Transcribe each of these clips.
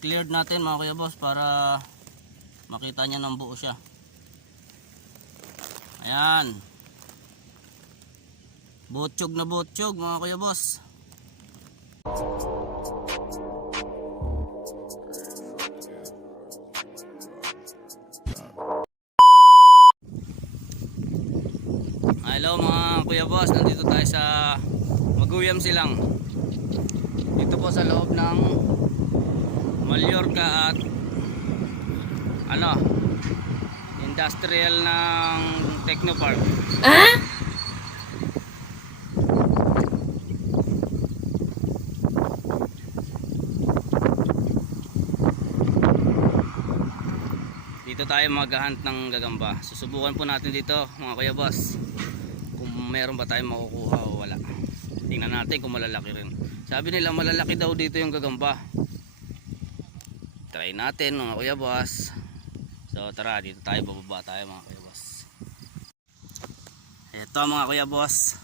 I-cleared natin mga kuya boss para makita niya ng buo siya. Ayan. Butchog na butchog mga kuya boss. Hello mga kuya boss, nandito tayo sa Maguyam Silang. Dito po sa loob ng Mallorca at ano industrial ng Technopark. Dito tayo maghahunt ng gagamba. Susubukan po natin dito mga kuya boss. Kung meron ba tayong makukuha o wala. Tingnan natin kung malalaki rin. Sabi nila malalaki daw dito yung gagamba. Try natin mga kuya boss. So tara dito tayo bababa tayo mga kuya boss. Ito mga kuya boss.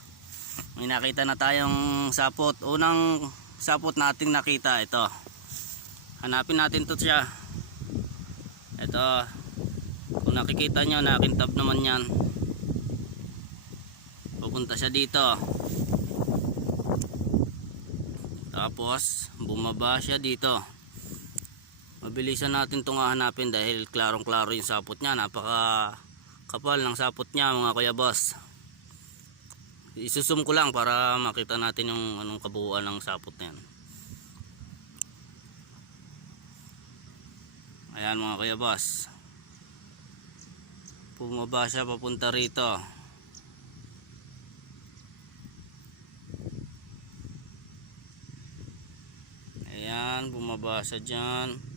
May nakita na tayong sapot. Unang sapot nating nakita ito. Hanapin natin to siya. Ito. Kung nakikita nyo, nakintab naman yan. Pupunta siya dito. Tapos, bumaba siya dito. Mabilisan natin itong hanapin dahil klarong klaro yung sapot niya. Napaka kapal ng sapot niya mga kuya boss. Isusum ko lang para makita natin yung anong kabuuan ng sapot na yan. Ayan mga kuya boss. Bumaba siya papunta rito. Ayan, bumaba siya dyan.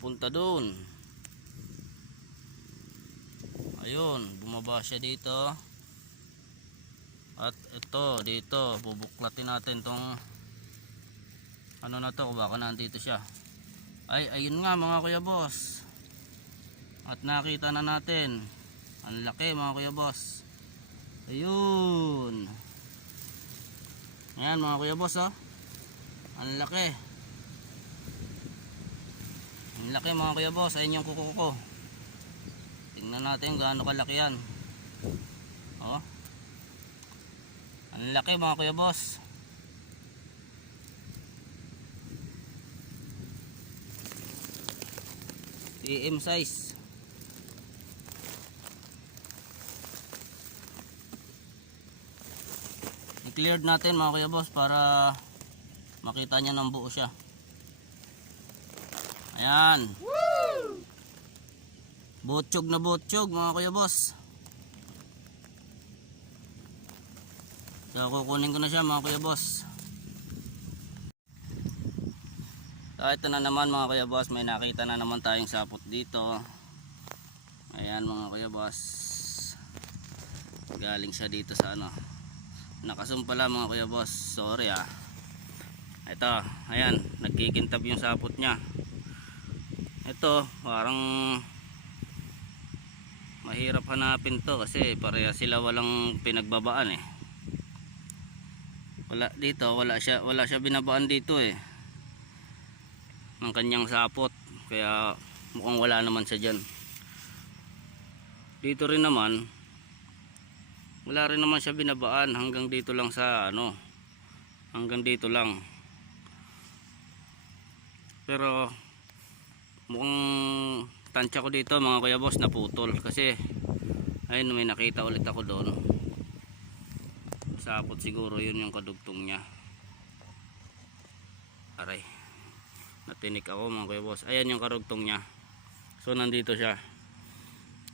Papunta doon. Ayun, bumaba siya dito. At ito, dito, bubuklatin natin tong ano na to, baka nandito siya. Ay, ayun nga mga kuya boss. At nakita na natin. Ang laki mga kuya boss. Ayun. Ayan mga kuya boss oh. Ang laki. Ang laki mga kuya boss. Ayun yung kuko ko. Tingnan natin gaano kalaki yan. Oh. Ang laki mga kuya boss. AM size. I-cleared natin mga kuya boss para makita niya ng buo siya. Ayan. Butchog na butchog mga kuya boss. So kukunin ko na siya mga kuya boss. So ito na naman mga kuya boss, may nakita na naman tayong sapot dito. Ayan mga kuya boss. Galing siya dito sa ano. Nakasum pala mga kuya boss. Sorry ah. Ito, ayan, nagkikintab yung sapot niya. Ito, parang mahirap hanapin to kasi pareha sila walang pinagbabaan eh. Wala dito, wala siya, wala siya binabaan dito eh. Ng kanyang sapot kaya mukhang wala naman siya dyan. Dito rin naman wala rin naman siya binabaan hanggang dito lang sa ano hanggang dito lang. Pero mukhang tansya ko dito mga kuya boss naputol kasi ayun may nakita ulit ako doon. Sapot siguro yun yung kadugtong niya. Aray. Natinik ako mga kuya boss. Ayan yung karugtong niya. So nandito siya.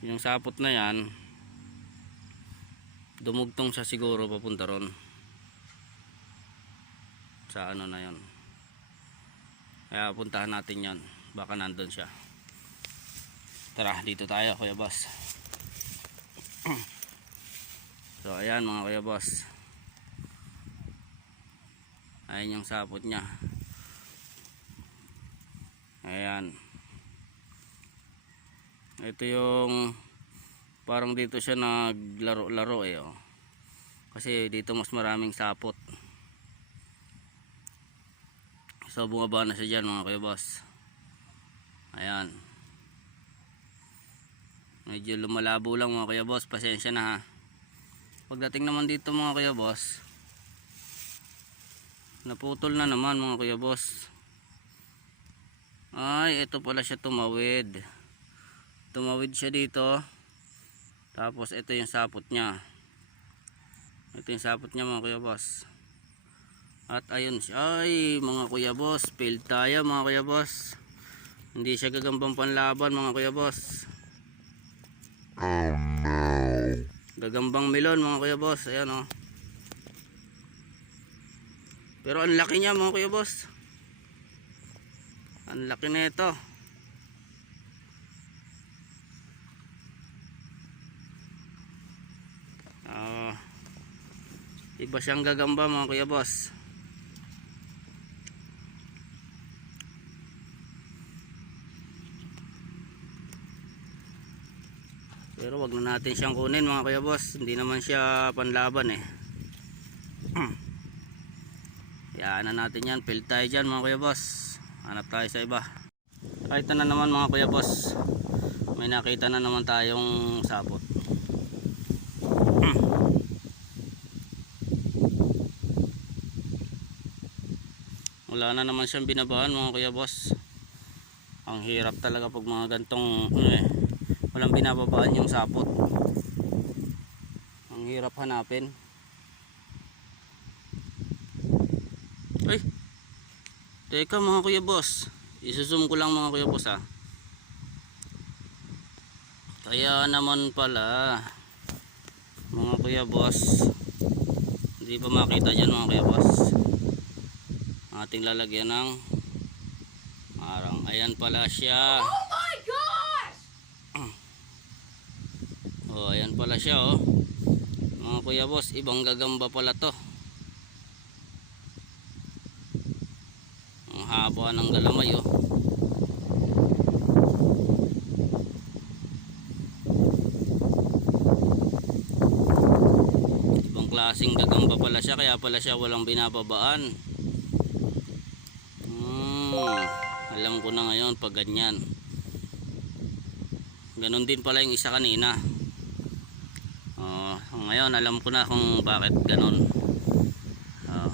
Yung sapot na yan dumugtong siya siguro papunta ron. Sa ano na yon kaya puntahan natin yan baka nandun siya tara dito tayo kuya boss so ayan mga kuya boss ayan yung sapot niya Ayan. Ito yung parang dito siya naglaro-laro eh. Oh. Kasi dito mas maraming sapot. So bumaba na siya dyan mga kuya boss. Ayan. Medyo lumalabo lang mga kuya boss. Pasensya na ha. Pagdating naman dito mga kuya boss. Naputol na naman mga kuya boss. Ay, ito pala siya tumawid. Tumawid siya dito. Tapos ito yung sapot niya. Ito yung sapot niya mga kuya boss. At ayun siya. Ay, mga kuya boss. Failed tayo mga kuya boss. Hindi siya gagambang panlaban mga kuya boss. Oh no. Gagambang melon mga kuya boss. Ayan oh. Pero ang laki niya mga kuya boss. Ang laki na ito. Ah, iba siyang gagamba mga kuya boss. Pero wag na natin siyang kunin mga kuya boss. Hindi naman siya panlaban eh. Yan na natin yan. Fill tayo dyan mga kuya boss. Hanap tayo sa iba. Kahit na naman mga kuya boss. May nakita na naman tayong sapot. Wala na naman siyang binabaan mga kuya boss. Ang hirap talaga pag mga gantong ano eh, walang binababaan yung sapot. Ang hirap hanapin. Ay! Teka mga kuya boss. Isusum ko lang mga kuya boss ha. Kaya naman pala mga kuya boss. Hindi pa makita dyan mga kuya boss. Ating lalagyan ng arang. Ayan pala siya. Oh, ayan pala siya oh. Mga kuya boss, ibang gagamba pala to. Ang haba ng galamay oh. Ibang klaseng gagamba pala siya, kaya pala siya walang binababaan. Hmm, alam ko na ngayon pag ganyan. Ganon din pala yung isa kanina. Ngayon alam ko na kung bakit ganon. Oh.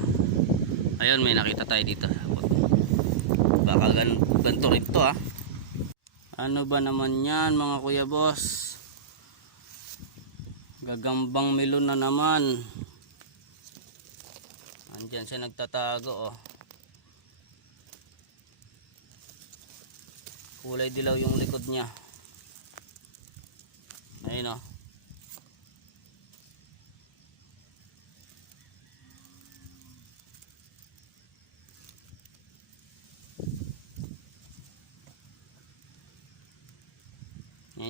Ayun, may nakita tayo dito. Baka gan ganito rin to ah. Ano ba naman yan mga kuya boss? Gagambang melon na naman. Andyan siya nagtatago oh. Kulay dilaw yung likod niya. Ayun oh.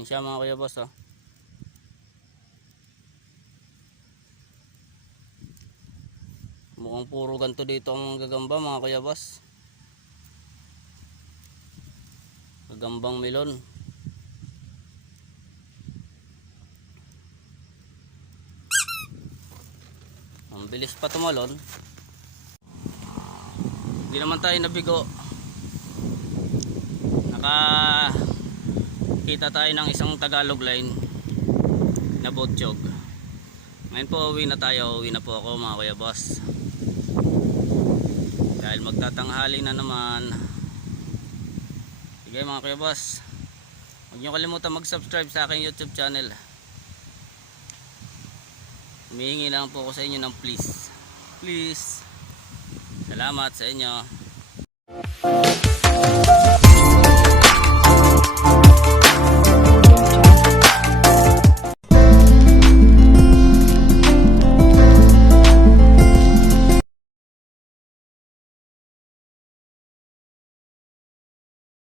Yan siya mga kuya boss oh. Mukhang puro ganito dito ang gagamba mga kuya boss. Gagambang melon. Ang bilis pa tumalon. Hindi naman tayo nabigo. Naka kita tayo ng isang Tagalog line na botjog. Ngayon po uwi na tayo. Uwi na po ako mga kuya boss. Dahil magtatanghali na naman. Sige mga kuya boss. Huwag niyo kalimutan mag-subscribe sa aking YouTube channel. Humihingi lang po ako sa inyo ng please. Please. Salamat sa inyo.